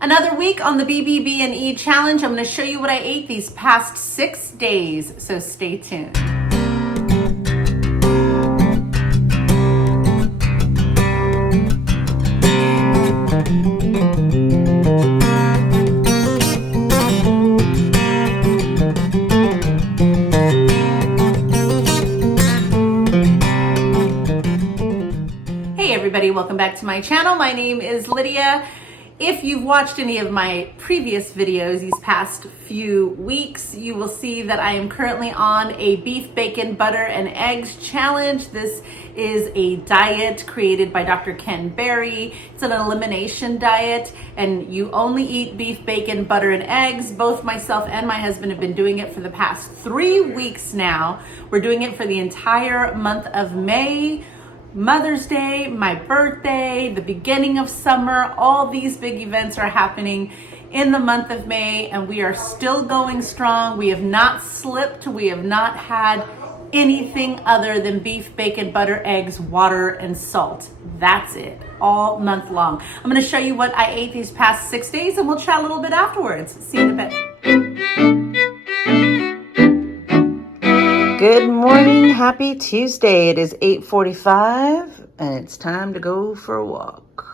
Another week on the BBB&E challenge. I'm going to show you what I ate these past 6 days, so stay tuned. Hey everybody, welcome back to my channel. My name is Lydia. If you've watched any of my previous videos these past few weeks, you will see that I am currently on a beef, bacon, butter, and eggs challenge. This is a diet created by Dr. Ken Berry. It's an elimination diet, and you only eat beef, bacon, butter, and eggs. Both myself and my husband have been doing it for the past 3 weeks now. We're doing it for the entire month of May. Mother's Day, my birthday, the beginning of summer, all these big events are happening in the month of May, and we are still going strong. We have not slipped. We have not had anything other than beef, bacon, butter, eggs, water, and salt. That's it, all month long. I'm going to show you what I ate these past 6 days, and we'll chat a little bit afterwards. See you in a bit. Good morning, happy Tuesday. It is 8:45 and it's time to go for a walk.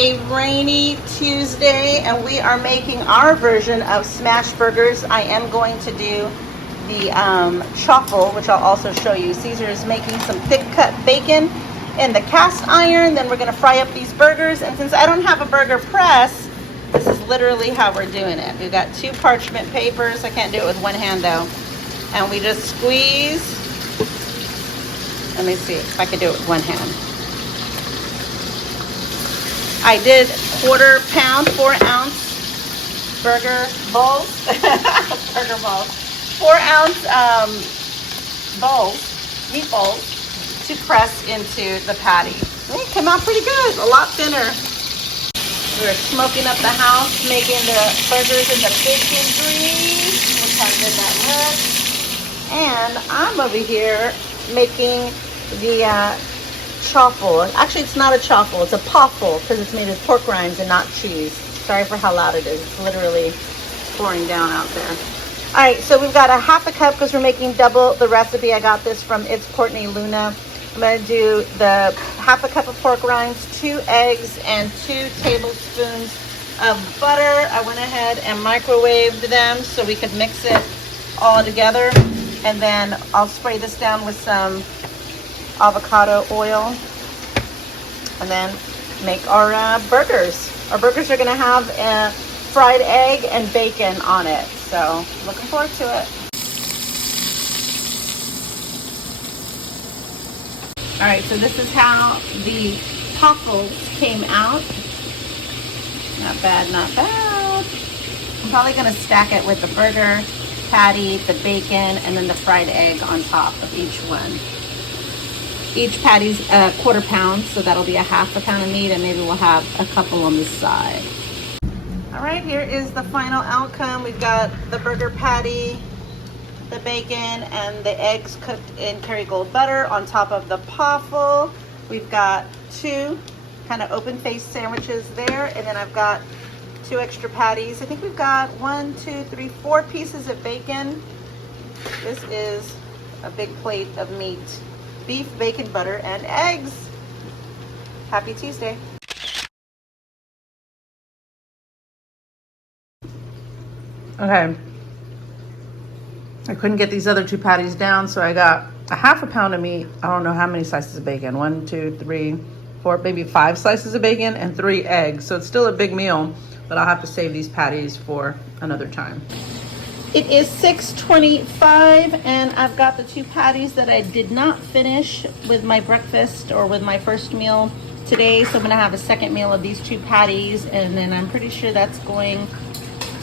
A rainy Tuesday, and we are making our version of smash burgers. I am going to do the waffle, which I'll also show you. Caesar is making some thick cut bacon in the cast iron. Then we're going to fry up these burgers, and since I don't have a burger press, this is literally how we're doing it. We've got 2 parchment papers. I can't do it with one hand though. And we just squeeze. Let me see if I can do it with one hand. I did 1/4 pound, 4 ounce burger bowls, burger balls, 4 ounce bowls, meat bowls to press into the patty. They came out pretty good, a lot thinner. We're smoking up the house, making the burgers in the bacon grease. Look how good that looks. And I'm over here making the waffle. Actually, it's not a waffle, it's a waffle because it's made of pork rinds and not cheese. Sorry for how loud it is. It's literally pouring down out there. All right, so we've got a 1/2 cup because we're making double the recipe. I got this from It's Courtney Luna. I'm going to do the 1/2 cup of pork rinds, 2 eggs, and 2 tablespoons of butter. I went ahead and microwaved them so we could mix it all together. And then I'll spray this down with some avocado oil and then make our burgers. Our burgers are going to have a fried egg and bacon on it, so looking forward to it. All right, so this is how the waffles came out. Not bad, not bad. I'm probably going to stack it with the burger patty, the bacon, and then the fried egg on top of each one. Each patty's a 1/4 pound, so that'll be a 1/2 pound of meat, and maybe we'll have a couple on the side. All right, here is the final outcome. We've got the burger patty, the bacon, and the eggs cooked in Kerrygold butter on top of the waffle. We've got 2 kind of open-faced sandwiches there, and then I've got 2 extra patties. I think we've got 1, 2, 3, 4 pieces of bacon. This is a big plate of meat. Beef, bacon, butter, and eggs. Happy Tuesday. Okay. I couldn't get these other 2 patties down, so I got a 1/2 pound of meat. I don't know how many slices of bacon. 1, 2, 3, 4, maybe 5 slices of bacon and 3 eggs. So it's still a big meal, but I'll have to save these patties for another time. It is 6:25 and I've got the 2 patties that I did not finish with my breakfast or with my first meal today. So I'm gonna have a second meal of these 2 patties, and then I'm pretty sure that's going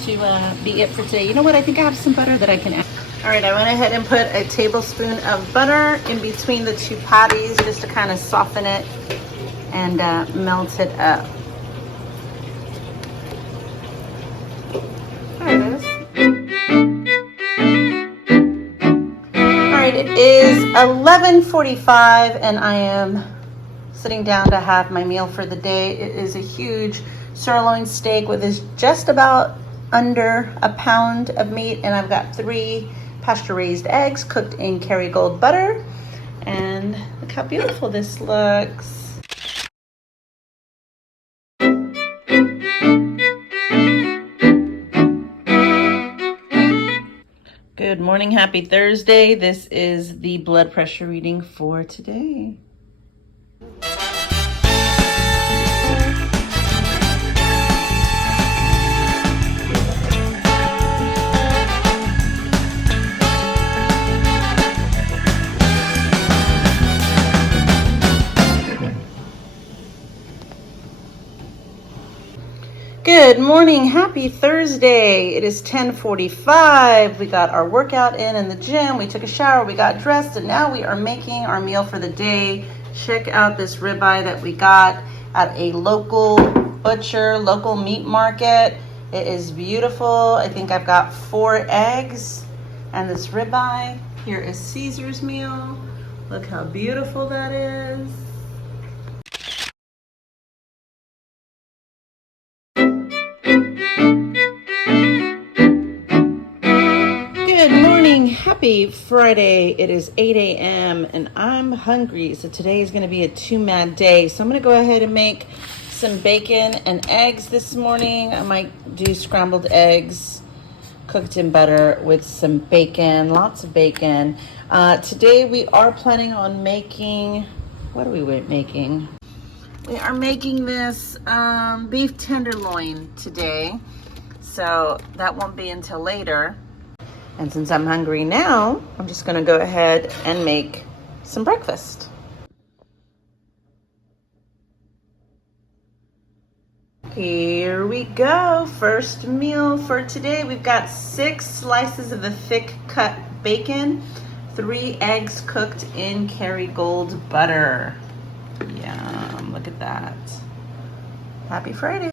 to be it for today. You know what? I think I have some butter that I can add. All right, I went ahead and put a tablespoon of butter in between the 2 patties just to kind of soften it and melt it up. There it is. All right, it is 11:45 and I am sitting down to have my meal for the day. It is a huge sirloin steak with just about under a pound of meat, and I've got 3 pasture-raised eggs cooked in Kerrygold butter. And look how beautiful this looks. Good morning, happy Thursday. This is the blood pressure reading for today. Good morning, happy Thursday. It is 10:45. We got our workout in the gym. We took a shower, we got dressed, and now we are making our meal for the day. Check out this ribeye that we got at a local butcher, local meat market. It is beautiful. I think I've got 4 eggs and this ribeye. Here is Caesar's meal. Look how beautiful that is. Good morning, happy Friday. It is 8 a.m. and I'm hungry, so today is going to be a 2-mad day. So I'm going to go ahead and make some bacon and eggs this morning. I might do scrambled eggs cooked in butter with some bacon, lots of bacon. Today we are planning on making, what are we making? We are making this beef tenderloin today, so that won't be until later. And since I'm hungry now, I'm just gonna go ahead and make some breakfast. Here we go, first meal for today. We've got 6 slices of the thick cut bacon, 3 eggs cooked in Kerrygold butter. Yum, look at that. Happy Friday.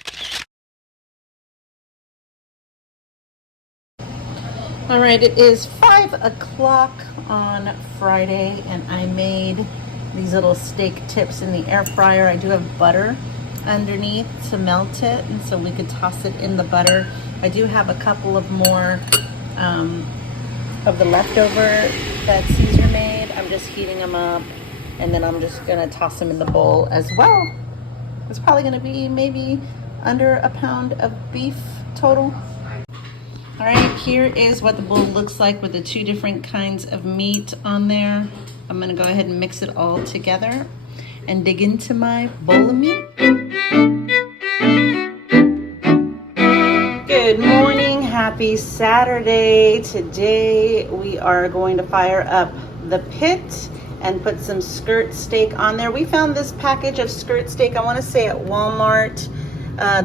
All right, it is 5 o'clock on Friday, and I made these little steak tips in the air fryer. I do have butter underneath to melt it, and so we could toss it in the butter. I do have a couple of more of the leftover that Caesar made. I'm just heating them up, and then I'm just gonna toss them in the bowl as well. It's probably gonna be maybe under a pound of beef total. All right, here is what the bowl looks like with the 2 different kinds of meat on there. I'm gonna go ahead and mix it all together and dig into my bowl of meat. Good morning, happy Saturday. Today we are going to fire up the pit and put some skirt steak on there. We found this package of skirt steak, I wanna say at Walmart.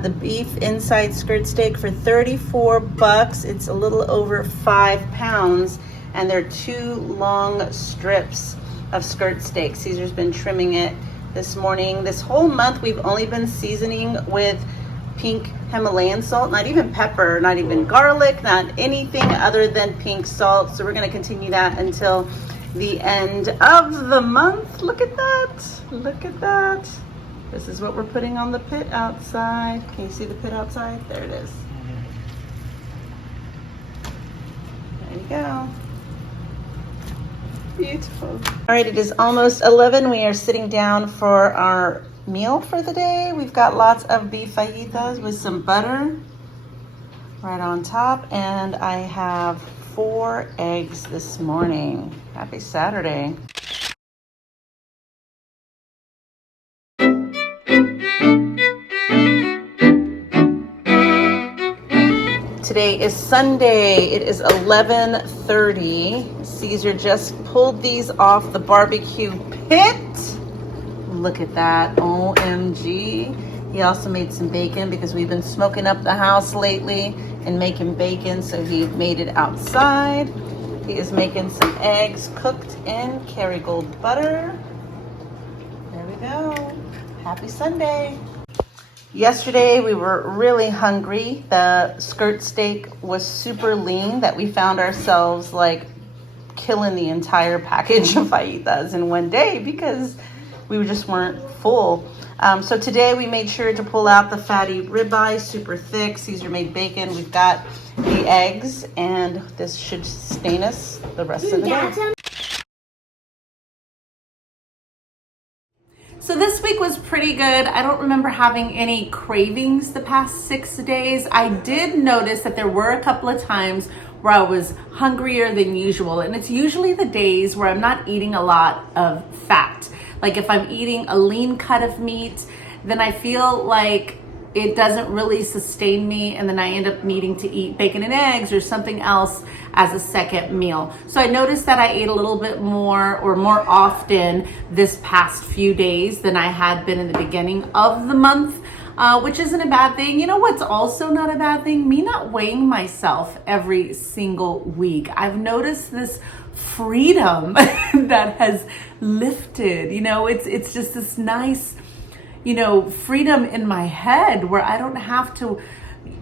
The beef inside skirt steak for 34 bucks. It's a little over 5 pounds, and they're 2 long strips of skirt steak. Caesar's been trimming it this morning. This whole month we've only been seasoning with pink Himalayan salt, not even pepper, not even garlic, not anything other than pink salt. So we're gonna continue that until the end of the month. Look at that, look at that. This is what we're putting on the pit outside. Can you see the pit outside? There it is. There you go. Beautiful. All right, it is almost 11. We are sitting down for our meal for the day. We've got lots of beef fajitas with some butter right on top, and I have 4 eggs this morning. Happy Saturday. Today is Sunday. It is 11:30. Caesar just pulled these off the barbecue pit. Look at that, OMG. He also made some bacon because we've been smoking up the house lately and making bacon, so he made it outside. He is making some eggs cooked in Kerrygold butter. There we go. Happy Sunday. Yesterday we were really hungry. The skirt steak was super lean that we found ourselves like killing the entire package of fajitas in one day because we just weren't full. So today we made sure to pull out the fatty ribeye, super thick. Caesar made bacon. We've got the eggs, and this should sustain us the rest of the day. So this week was pretty good. I don't remember having any cravings the past 6 days. I did notice that there were a couple of times where I was hungrier than usual, and it's usually the days where I'm not eating a lot of fat. Like if I'm eating a lean cut of meat, then I feel like it doesn't really sustain me, and then I end up needing to eat bacon and eggs or something else as a second meal. So I noticed that I ate a little bit more or more often this past few days than I had been in the beginning of the month, which isn't a bad thing. You know what's also not a bad thing? Me not weighing myself every single week. I've noticed this freedom that has lifted. You know, it's just this nice, you know, freedom in my head where I don't have to.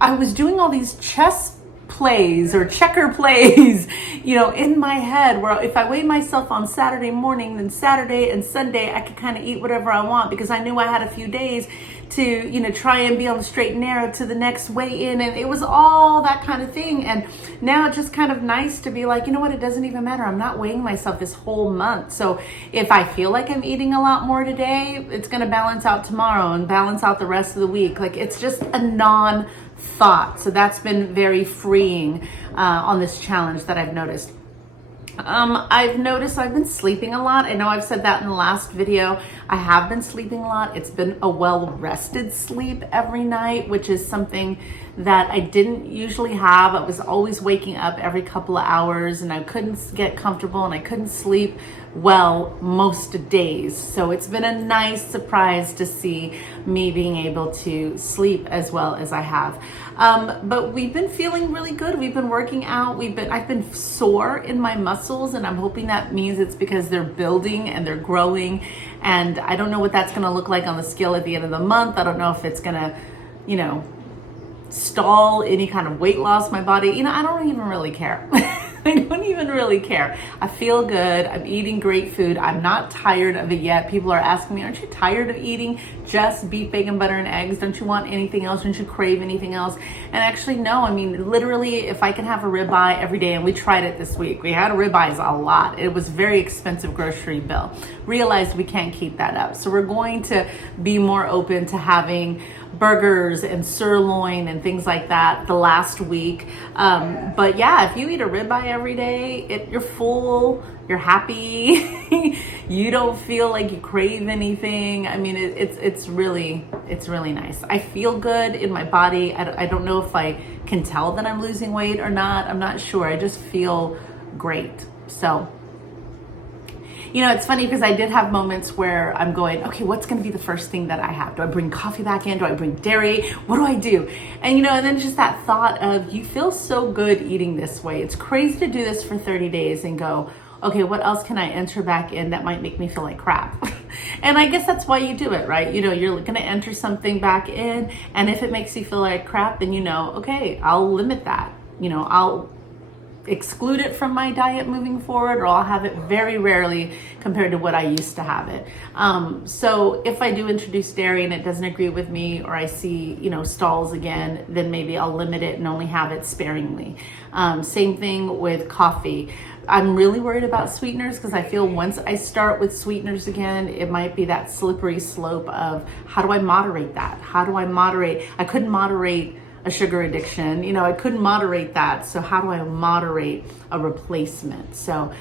I was doing all these chess plays or checker plays, you know, in my head where if I weighed myself on Saturday morning, then Saturday and Sunday I could kind of eat whatever I want because I knew I had a few days to, you know, try and be on the straight and narrow to the next weigh in, and it was all that kind of thing. And now it's just kind of nice to be like, you know what, it doesn't even matter. I'm not weighing myself this whole month. So if I feel like I'm eating a lot more today, it's going to balance out tomorrow and balance out the rest of the week. Like it's just a non-thought. So that's been very freeing on this challenge that I've noticed. I've noticed I've been sleeping a lot. I know I've said that in the last video. I have been sleeping a lot. It's been a well-rested sleep every night, which is something that I didn't usually have. I was always waking up every couple of hours and I couldn't get comfortable and I couldn't sleep well most days. So it's been a nice surprise to see me being able to sleep as well as I have. But we've been feeling really good. We've been working out. I've been sore in my muscles, and I'm hoping that means it's because they're building and they're growing. And I don't know what that's going to look like on the scale at the end of the month. I don't know if it's going to, you know, stall any kind of weight loss in my body. You know, I don't even really care. I don't even really care. I feel good. I'm eating great food. I'm not tired of it yet. People are asking me, aren't you tired of eating just beef, bacon, butter, and eggs? Don't you want anything else? Don't you crave anything else? And actually, no. I mean, literally, if I can have a ribeye every day, and we tried it this week. We had ribeyes a lot. It was a very expensive grocery bill. Realized we can't keep that up. So we're going to be more open to having burgers and sirloin and things like that the last week. But yeah, if you eat a ribeye every day, you're full, you're happy, you don't feel like you crave anything. I mean, it's really nice. I feel good in my body. I don't know if I can tell that I'm losing weight or not. I'm not sure. I just feel great. So, you know, it's funny because I did have moments where I'm going, okay, what's going to be the first thing that I have? Do I bring coffee back in? Do I bring dairy? What do I do? And, you know, and then just that thought of you feel so good eating this way. It's crazy to do this for 30 days and go, okay, what else can I enter back in that might make me feel like crap? And I guess that's why you do it, right? You know, you're going to enter something back in, and if it makes you feel like crap, then you know, okay, I'll limit that. You know, I'll exclude it from my diet moving forward, or I'll have it very rarely compared to what I used to have it. So if I do introduce dairy and it doesn't agree with me, or I see, you know, stalls again, then maybe I'll limit it and only have it sparingly. Same thing with coffee. I'm really worried about sweeteners because I feel once I start with sweeteners again, it might be that slippery slope of how do I moderate that? How do I moderate? I couldn't moderate a sugar addiction. You know, I couldn't moderate that. So how do I moderate a replacement? So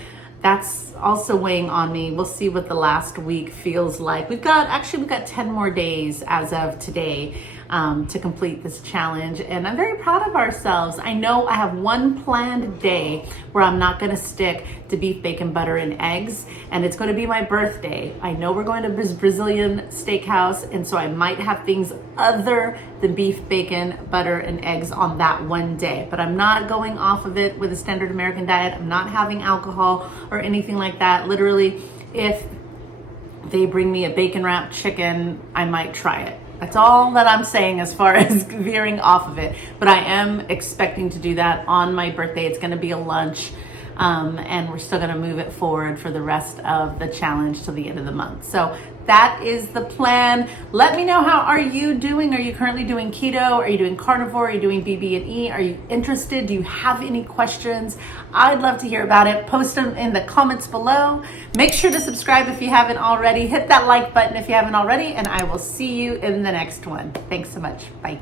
that's also weighing on me. We'll see what the last week feels like. We've got 10 more days as of today to complete this challenge. And I'm very proud of ourselves. I know I have one planned day where I'm not gonna stick to beef, bacon, butter, and eggs, and it's gonna be my birthday. I know we're going to this Brazilian steakhouse, and so I might have things other than beef, bacon, butter, and eggs on that one day, but I'm not going off of it with a standard American diet. I'm not having alcohol or anything like that. Literally, if they bring me a bacon wrapped chicken, I might try it. That's all that I'm saying as far as veering off of it. But I am expecting to do that on my birthday. It's gonna be a lunch, and we're still gonna move it forward for the rest of the challenge till the end of the month. So that is the plan. Let me know, how are you doing? Are you currently doing keto? Are you doing carnivore? Are you doing BB&E? Are you interested? Do you have any questions? I'd love to hear about it. Post them in the comments below. Make sure to subscribe if you haven't already. Hit that like button if you haven't already, and I will see you in the next one. Thanks so much. Bye.